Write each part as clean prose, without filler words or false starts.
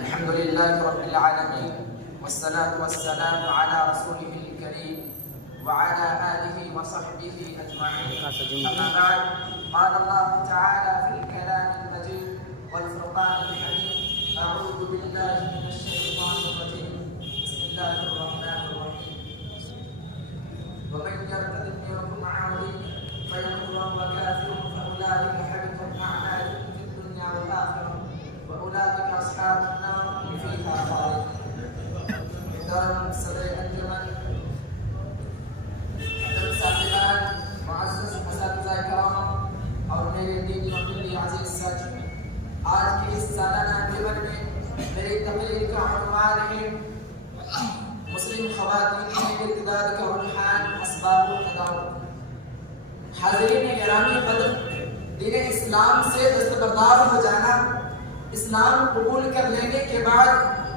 الحمد لله رب العالمين والصلاة والسلام على رسوله الكريم وعلى آله وصحبه أجمعين. أما بعد، قال الله تعالى في الكلام المجيد والفرقان الحميد: أعوذ بالله من الشيطان الرجيم. بسم الله الرحمن الرحيم. ومن يرتد منكم عن دينه فيمت وهو كافر فأولئك حبطت أعمالهم في الدنيا والآخرة وأولئك أصحاب النار هم فيها خالدون. إدارة صدر أنجمن صاحبان معزز اساتذہ کرام اور میرے دینی و دلی عزیز ساتھی، آج کی اس سالانہ انجمن میں میری تقریر کا عنوان ہے مسلم خواتین کے ارتداد کا رجحان، اسباب و تداول. حاضرین گرامی قدر، دین اسلام سے دستبردار ہو جانا، اسلام قبول کر لینے کے بعد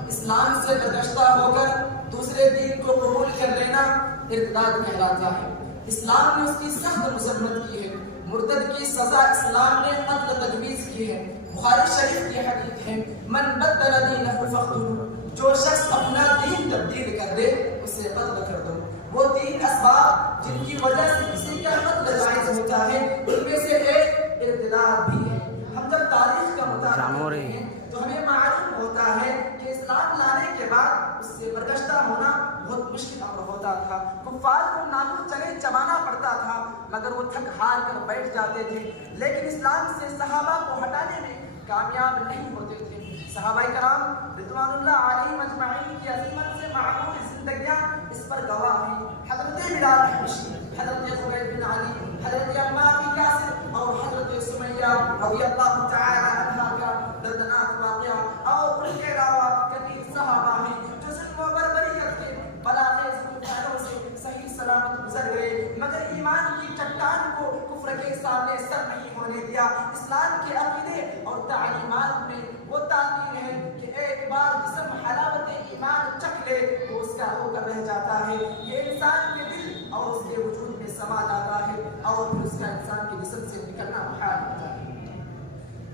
اسلام سے برگشتہ ہو کر دوسرے دین کو قبول کر لینا ارتداد کہلاتا ہے. اسلام نے اس کی سخت مذمت کی ہے. مرتد کی سزا اسلام نے قتل تجویز کی ہے. بخاری شریف کی حدیث ہے: من بدل دینہ فاقتلوہ، جو شخص اپنا دین تبدیل کر دے اسے قتل کر دو. وہ 3 اسباب جن کی وجہ سے کسی کا قتل جائز ہوتا ہے، ان میں سے ایک ارتداد بھی ہے. ہم جب تاریخ کا مطالعہ کرتے ہیں تو ہمیں معلوم ہوتا ہے کہ اسلام لانے کے بعد اس سے برگشتہ ہونا بہت مشکل امر ہوتا تھا. کفار کو ناخن چنے چبانا پڑتا تھا مگر وہ تھک ہار کر بیٹھ جاتے تھے، لیکن اسلام سے صحابہ کو ہٹانے میں کامیاب نہیں ہوتے تھے. صحابہ کرام رضوان اللہ علیہم اجمعین کی عظمت سے معمول زندگیاں اس پر گواہ ہیں. حضرت بلال حبشی، حضرت خبیب بن علی، حضرت عمار بن یاسر اور حضرت سمیہ رضی اللہ تعالی عنہا کا دردناک واقعہ، اور ان کے علاوہ کثیر صحابہ ہیں جو ظلم و بربریت کے بلاخیز طوفانوں سے صحیح سلامت گزر گئے مگر ایمان کی چٹان کو کفر کے سامنے سر نہیں ہونے دیا. اسلام کے عقیدے اور تعلیمات میں وہ تعلیم ہے کہ ایک بار جسم حلاوت ایمان چکھ لے تو اس کا ہو کر رہ جاتا ہے. یہ انسان کے دل اور اس کے وجود میں سما جاتا ہے اور پھر اس کا انسان کے جسم سے نکلنا محال ہوتا ہے.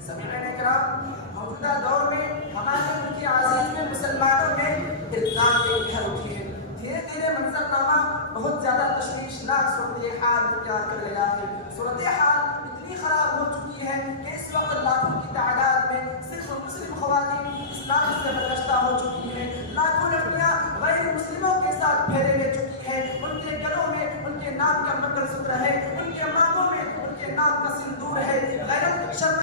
سامعین کرام، موجودہ دور میں ہمارے ملک عزیز میں مسلمانوں میں ارتداد ایک لہر اٹھی ہے. دھیرے دھیرے منظرنامہ بہت زیادہ تشویشناک صورتحال اختیار کر رہا ہے. صورتحال اتنی خراب ہو چکی ہے